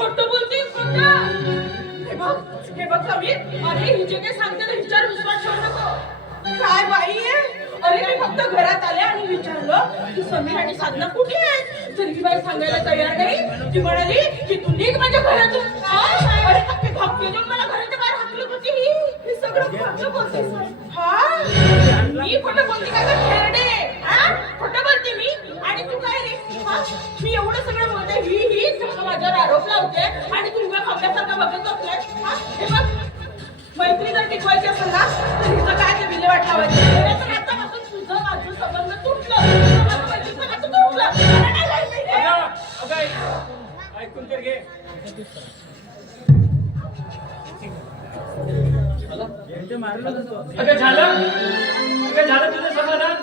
खोटं बोलते खोटं. हे बघ कवी, अरे ही जे काही सांगते ना हिच्यावर विश्वास ठेवू नको. काय बाई आहे? अरे मी फक्त घरात आले आणि विचारलं की समीर आणि साधना कुठे आहेत, तर ही बाई सांगायला तयार नाही. ती म्हणाली की तू निघ माझ्या घरातून. अरे धक्के देऊन मला घराच्या बाहेर हाकलत होती ही. हे सगळं खोटं बोलतेस. मी खोटं बोलते का गं खेरडे? खोटं बोलते मी? आणि तू काय रे? मी एवढं सगळं बोलते, ही सगळं माझ्यावर आरोप लावते आणि तू उभ्या खांब्यासारखं बघत बसलाय. हे बघ, मैत्री जर टिकवायची असेल ना तर हिचं काय ते विल्हेवाट लावायची. आतापासून तुझं माझं संबंध तुटलं, ऐकून तर घे. अगं झालं तुझं समाधान.